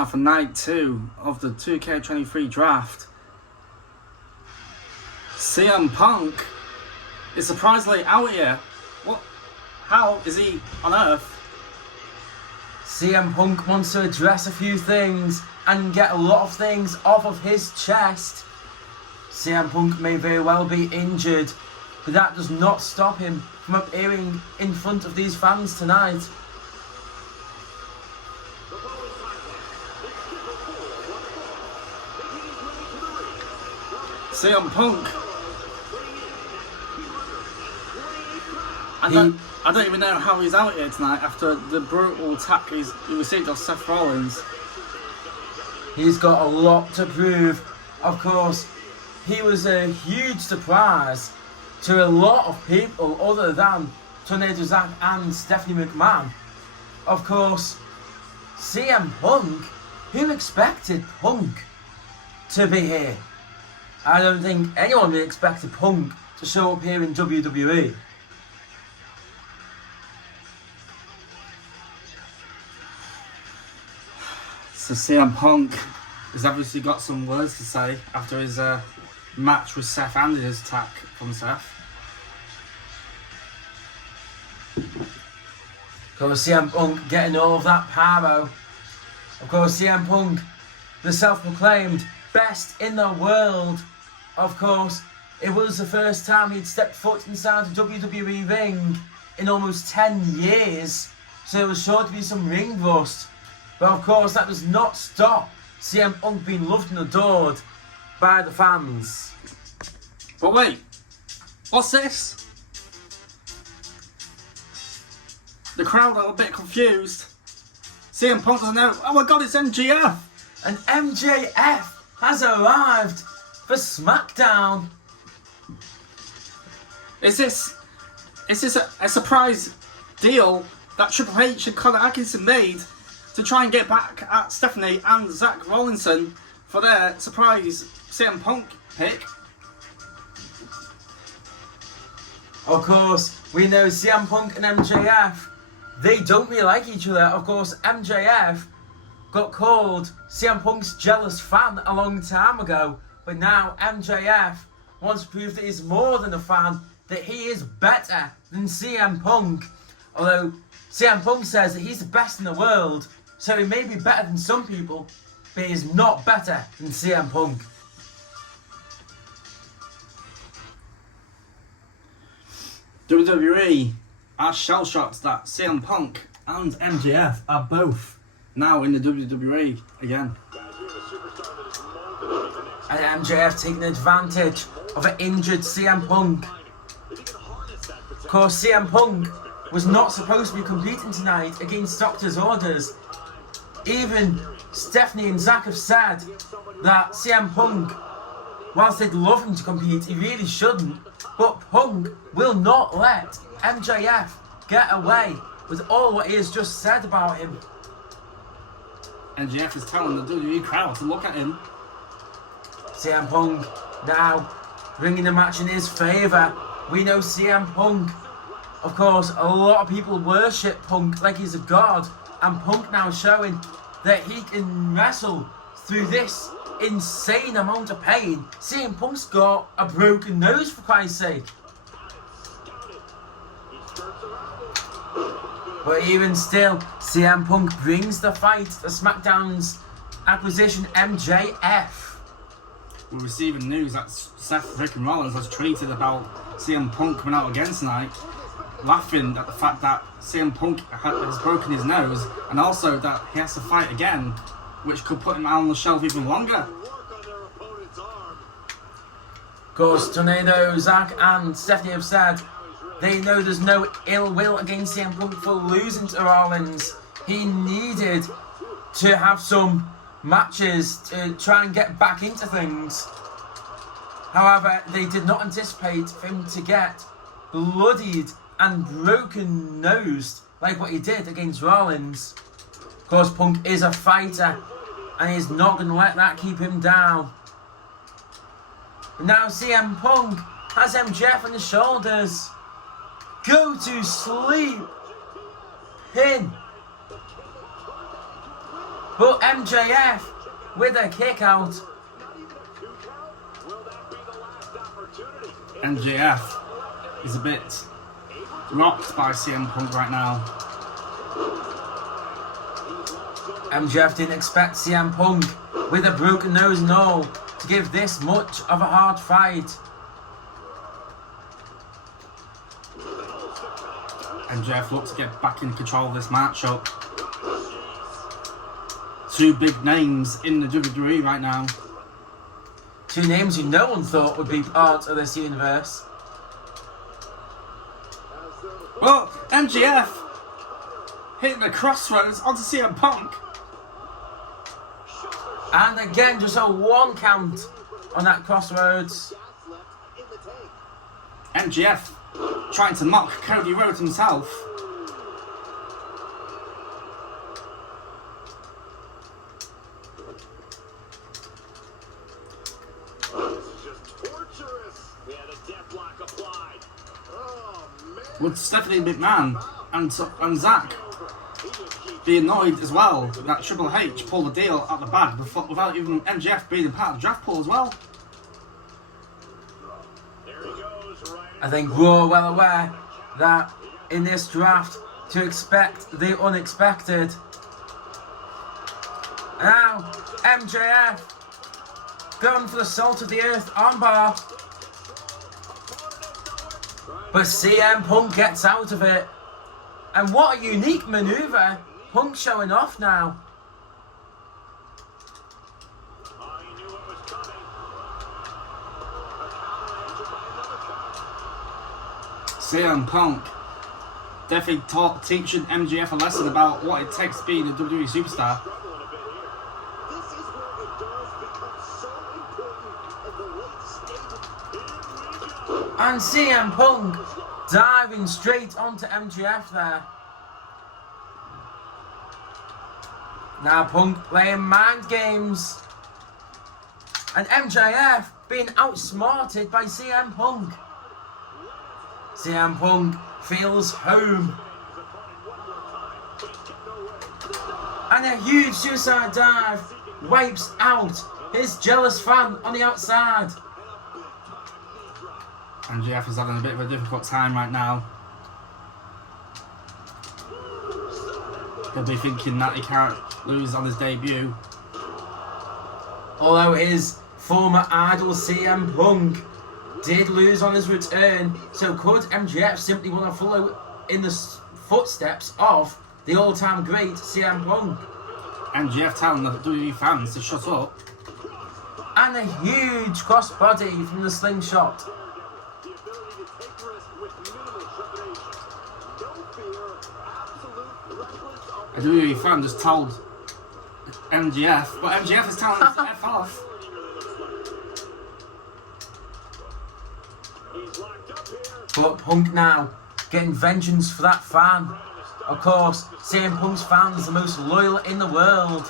now for night 2 of the 2K23 draft. CM Punk is surprisingly out here. What? How is he on Earth? CM Punk wants to address a few things and get a lot of things off of his chest. CM Punk may very well be injured, but that does not stop him from appearing in front of these fans tonight. CM Punk. I don't even know how he's out here tonight after the brutal attack he received off Seth Rollins. He's got a lot to prove. Of course, he was a huge surprise to a lot of people other than Tornado Zach and Stephanie McMahon. Of course, CM Punk, who expected Punk to be here? I don't think anyone really expected Punk to show up here in WWE. So CM Punk has obviously got some words to say after his match with Seth and his attack from Seth. Of course, CM Punk getting all of that pyro. Of course, CM Punk, the self-proclaimed best in the world. Of course, it was the first time he'd stepped foot inside a WWE ring in almost 10 years, so there was sure to be some ring rust. But of course, that does not stop CM Punk being loved and adored by the fans. But wait, what's this? The crowd are a bit confused. CM Punk doesn't know. Oh my god, it's MJF! And MJF has arrived for SmackDown. Is this a surprise deal that Triple H and Conor Atkinson made to try and get back at Stephanie and Zach Rollinson for their surprise CM Punk pick? Of course, we know CM Punk and MJF, they don't really like each other. Of course, MJF got called CM Punk's jealous fan a long time ago, but now MJF wants to prove that he's more than a fan, that he is better than CM Punk. Although CM Punk says that he's the best in the world, so he may be better than some people, but he's not better than CM Punk. WWE are shell-shocked that CM Punk and MJF are both now in the WWE again. And MJF taking advantage of an injured CM Punk. Of course, CM Punk was not supposed to be competing tonight against doctor's orders. Even Stephanie and Zach have said that CM Punk, whilst they'd love him to compete, he really shouldn't. But Punk will not let MJF get away with all what he has just said about him. MJF is telling the WWE crowd to look at him. CM Punk now bringing the match in his favour. We know CM Punk, of course, a lot of people worship Punk like he's a god, and Punk now showing that he can wrestle through this insane amount of pain. CM Punk's got a broken nose, for Christ's sake. But even still, CM Punk brings the fight to SmackDown's acquisition MJF. We're receiving news that Seth freaking Rollins has tweeted about CM Punk coming out again tonight, laughing at the fact that CM Punk has broken his nose, and also that he has to fight again, which could put him out on the shelf even longer. Of course, Tornado, Zach and Stephanie have said they know there's no ill will against CM Punk for losing to Rollins. He needed to have some matches to try and get back into things. However, they did not anticipate for him to get bloodied and broken-nosed like what he did against Rollins. Of course, Punk is a fighter, and he's not going to let that keep him down. And now CM Punk has MJF on his shoulders. Go to sleep. Pin. But MJF with a kick out. MJF is a bit rocked by CM Punk right now. MJF didn't expect CM Punk with a broken nose and all to give this much of a hard fight. MJF looks to get back in control of this matchup. Two big names in the WWE right now. Two names who no one thought would be part of this universe. Well, MJF hitting the crossroads onto CM Punk. And again, just a 1 count on that crossroads. MJF trying to mock Cody Rhodes himself. Would Stephanie McMahon and Zack be annoyed as well that Triple H pulled the deal out the bag without even MJF being a part of the draft pool as well? I think we're well aware that in this draft to expect the unexpected. Now, MJF going for the salt of the earth armbar. But CM Punk gets out of it. And what a unique maneuver. Punk showing off now. CM Punk definitely teaching MJF a lesson about what it takes to be a WWE superstar. And CM Punk diving straight onto MJF there. Now Punk playing mind games. And MJF being outsmarted by CM Punk. CM Punk feels home. And a huge suicide dive wipes out his jealous fan on the outside. MJF is having a bit of a difficult time right now. He'll be thinking that he can't lose on his debut. Although his former idol CM Punk did lose on his return, so could MJF simply want to follow in the footsteps of the all-time great CM Punk? MJF telling the WWE fans to shut up. And a huge crossbody from the slingshot. A WWE fan just told MJF, but MJF is telling him to F off. But Punk now getting vengeance for that fan. Of course, CM Punk's fan is the most loyal in the world.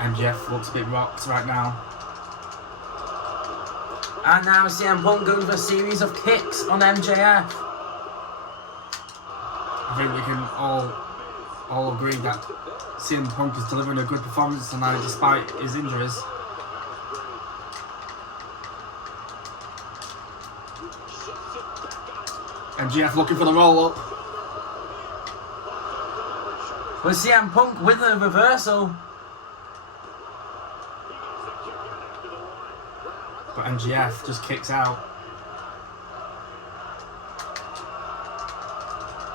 MJF looks a bit rocked right now. And now CM Punk going for a series of kicks on MJF. I think we can all agree that CM Punk is delivering a good performance tonight despite his injuries. MJF looking for the roll-up. But CM Punk with a reversal. But MJF just kicks out.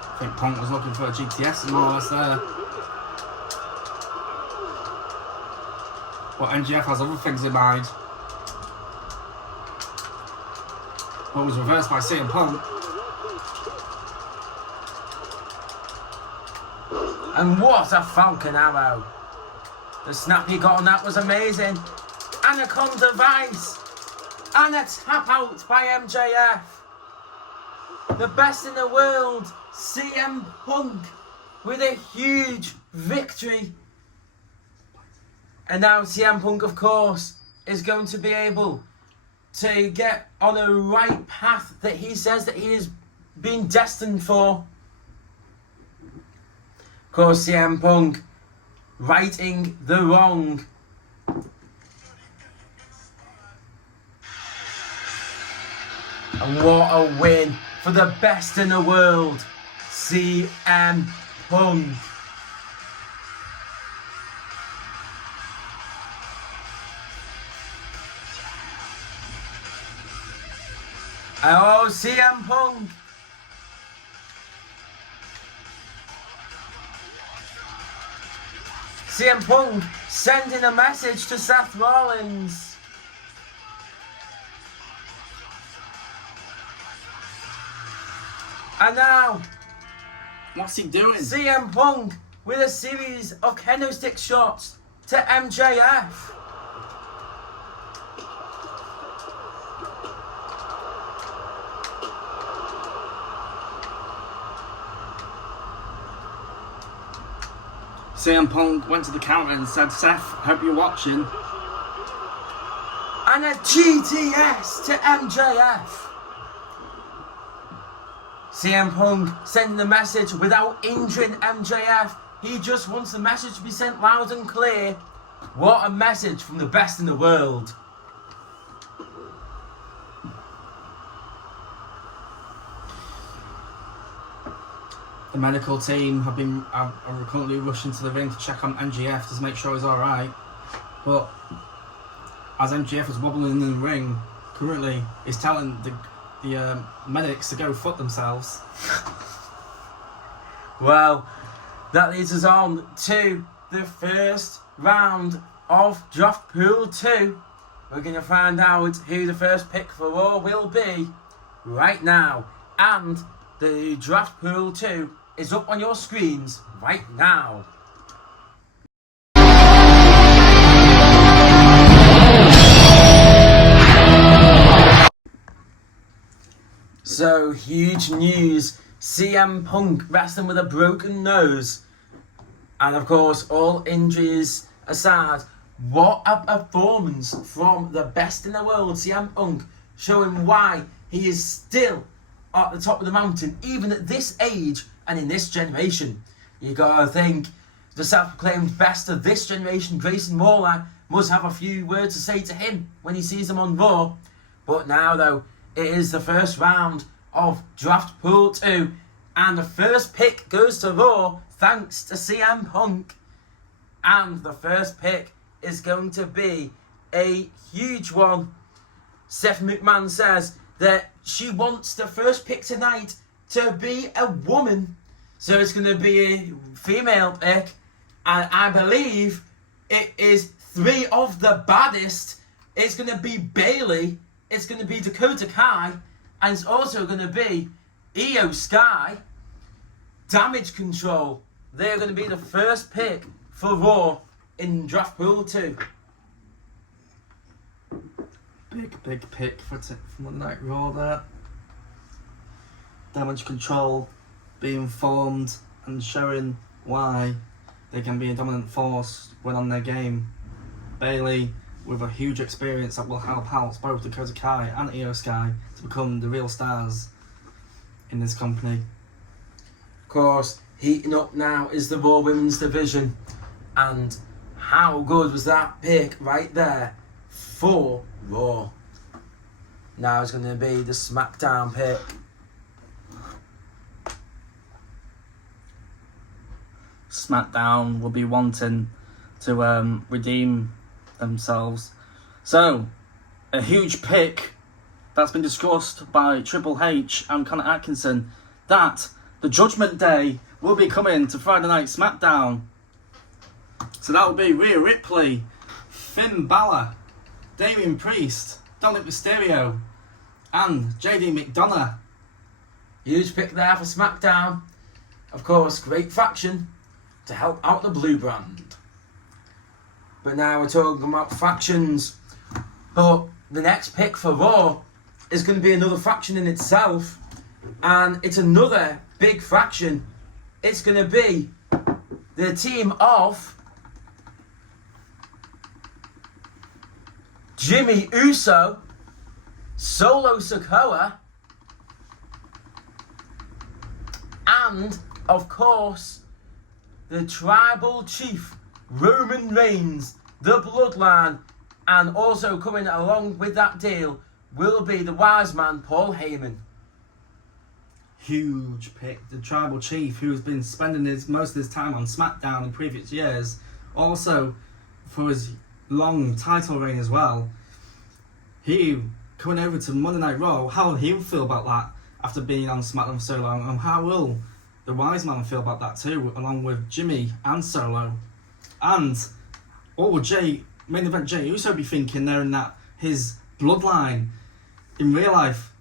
I think Punk was looking for a GTS and more or less there. But MJF has other things in mind. But was reversed by CM Punk. And what a Falcon Arrow. The snap he got on that was amazing. Anaconda Vice. And a tap out by MJF. the best in the world, CM Punk, with a huge victory. And now CM Punk, of course, is going to be able to get on a right path that he says that he has been destined for. Of course, CM Punk righting the wrong. And what a win for the best in the world, CM Punk. Oh, CM Punk. CM Punk sending a message to Seth Rollins. And now, what's he doing? CM Punk with a series of kendo stick shots to MJF. CM Punk went to the counter and said, Seth, hope you're watching. And a GTS to MJF. CM Punk sending the message without injuring MJF. He just wants the message to be sent loud and clear. What a message from the best in the world. The medical team are currently rushing to the ring to check on MJF to make sure he's alright. But as MJF is wobbling in the ring, currently he's telling the medics to go fuck themselves. Well, that leads us on to the first round of Draft Pool 2. We're going to find out who the first pick for Raw will be right now. And the Draft Pool 2 is up on your screens right now. So, huge news. CM Punk wrestling with a broken nose. And of course, all injuries aside, what a performance from the best in the world, CM Punk, showing why he is still at the top of the mountain, even at this age and in this generation. You gotta think, the self-proclaimed best of this generation, Grayson Waller, must have a few words to say to him when he sees him on Raw. But now, though, it is the first round of Draft Pool 2, and the first pick goes to Raw thanks to CM Punk. And the first pick is going to be a huge one. Stephanie McMahon says that she wants the first pick tonight to be a woman. So it's going to be a female pick, and I believe it is 3 of the baddest. It's going to be Bayley, it's going to be Dakota Kai, and it's also going to be Io Sky. Damage Control. They're going to be the first pick for Raw in Draft Pool 2. Big pick from Monday Night Raw there. Damage Control being formed and showing why they can be a dominant force when on their game. Bayley with a huge experience that will help out both Dakota Kai and Io Sky to become the real stars in this company. Of course, heating up now is the Raw Women's Division. And how good was that pick right there for Raw? Now it's going to be the SmackDown pick. SmackDown will be wanting to redeem themselves. So, a huge pick that's been discussed by Triple H and Connor Atkinson, that the Judgment Day will be coming to Friday Night SmackDown. So that will be Rhea Ripley, Finn Balor, Damian Priest, Dominic Mysterio, and JD McDonough. Huge pick there for SmackDown. Of course, great faction to help out the Blue Brand. But now we're talking about factions. But the next pick for Raw is going to be another faction in itself. And it's another big fraction. It's going to be the team of Jimmy Uso, Solo Sikoa, and, of course, the Tribal Chief, Roman Reigns, the Bloodline, and also coming along with that deal will be the wise man, Paul Heyman. Huge pick. The Tribal Chief, who has been spending most of his time on SmackDown in previous years, also for his long title reign as well. He coming over to Monday Night Raw. How will he feel about that after being on SmackDown for so long? And how will the wise man feel about that too, along with Jimmy and Solo? And what will main event Jey Uso be thinking, knowing that his bloodline in real life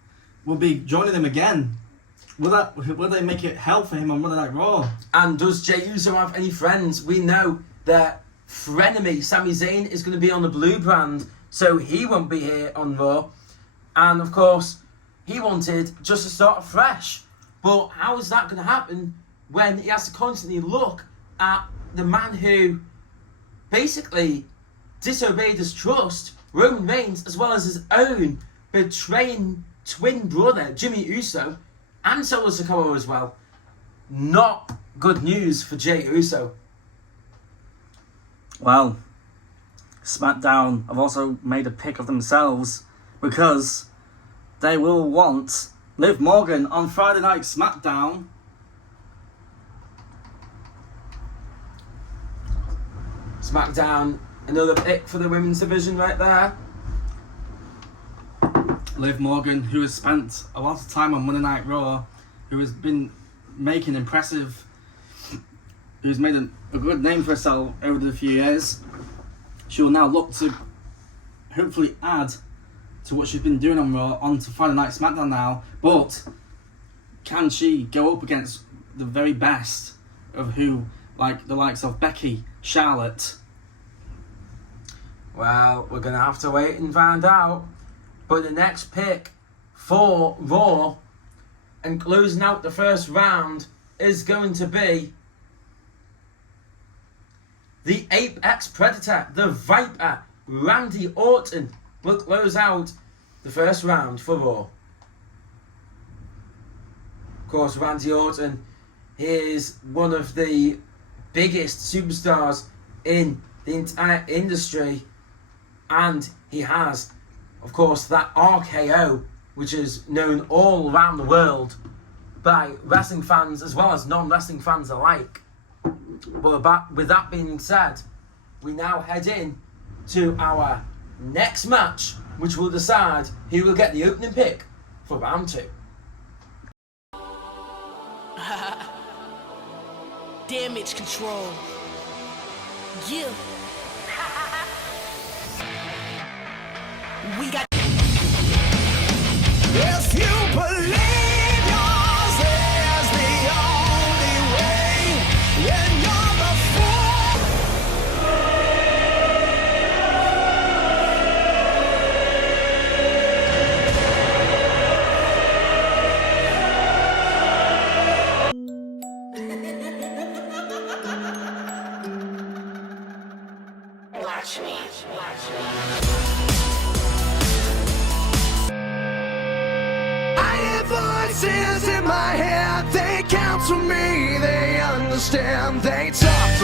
will be joining him again? Will they make it hell for him on Monday Night Raw? And does Jey Uso have any friends? We know that frenemy Sami Zayn is going to be on the blue brand, so he won't be here on Raw. And of course, he wanted just to start afresh. But how is that going to happen when he has to constantly look at the man who basically disobeyed his trust, Roman Reigns, as well as his own betraying twin brother, Jimmy Uso, and Solo Sikoa as well? Not good news for Jey Uso. Well, SmackDown have also made a pick of themselves because they will want Liv Morgan on Friday Night SmackDown. SmackDown, another pick for the women's division right there. Liv Morgan, who has spent a lot of time on Monday Night Raw, who has been making who's made a good name for herself over the few years. She will now look to hopefully add to what she's been doing on Raw onto Friday Night SmackDown now. But can she go up against the very best of who, like the likes of Becky, Charlotte? Well, we're going to have to wait and find out. But the next pick for Raw and closing out the first round is going to be the Apex Predator, the Viper, Randy Orton will close out the first round for Raw. Of course, Randy Orton is one of the biggest superstars in the entire industry, and he has, of course, that RKO, which is known all around the world by wrestling fans as well as non-wrestling fans alike. But with that being said, we now head in to our next match, which will decide who will get the opening pick for round 2. Damage control. Yeah. We got. If you believe yours is the only way, then you're the fool. Watch me. Voices in my head, they counsel me, they understand, they talk to